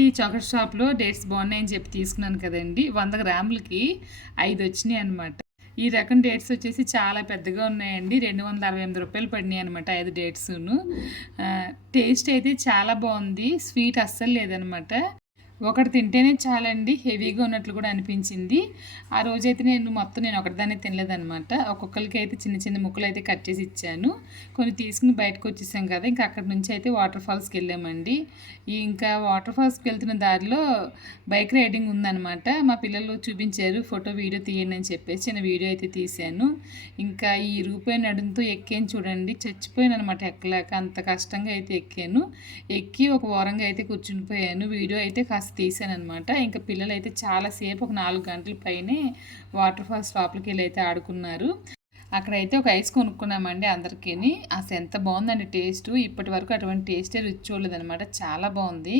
ఈ చాక్లెట్ షాప్లో డేట్స్ బాగున్నాయని చెప్పి తీసుకున్నాను కదండి. 100 గ్రాములకి 5 వచ్చినాయి అనమాట. ఈ రకం డేట్స్ వచ్చేసి చాలా పెద్దగా ఉన్నాయండి. రూ. 268 పడినాయి అనమాట 5 డేట్సును. టేస్ట్ అయితే చాలా బాగుంది. స్వీట్ అస్సలు లేదనమాట. ఒకటి తింటేనే చాలండి, హెవీగా ఉన్నట్లు కూడా అనిపించింది. ఆ రోజైతే నేను ఒకటిదాన్ని తినలేదనమాట. ఒక్కొక్కరికి అయితే చిన్న చిన్న ముక్కలు అయితే కట్ చేసి ఇచ్చాను. కొన్ని తీసుకుని బయటకు వచ్చేసాం కదా, ఇంకా అక్కడి నుంచి అయితే వాటర్ ఫాల్స్కి వెళ్ళామండి. ఇంకా వాటర్ ఫాల్స్కి వెళ్తున్న దారిలో బైక్ రైడింగ్ ఉందనమాట. మా పిల్లలు చూపించారు, ఫోటో వీడియో తీయండి అని చెప్పేసి చిన్న వీడియో అయితే తీశాను. ఇంకా ఈ రూపాయి నడుంతో ఎక్కాను చూడండి, చచ్చిపోయాను అనమాట ఎక్కలేక. అంత కష్టంగా అయితే ఎక్కి ఒక వారంగా అయితే కూర్చునిపోయాను. వీడియో అయితే కాస్త తీసాను అనమాట. ఇంకా పిల్లలు అయితే చాలాసేపు ఒక 4 గంటల పైనే వాటర్ ఫాల్స్ లోపలికి వెళ్ళి అయితే ఆడుకున్నారు. అక్కడైతే ఒక ఐస్ కొనుక్కున్నామండి అందరికీ. అసలు ఎంత బాగుందండి టేస్ట్. ఇప్పటి వరకు అటువంటి టేస్టే రుచి చూడలేదనమాట. చాలా బాగుంది.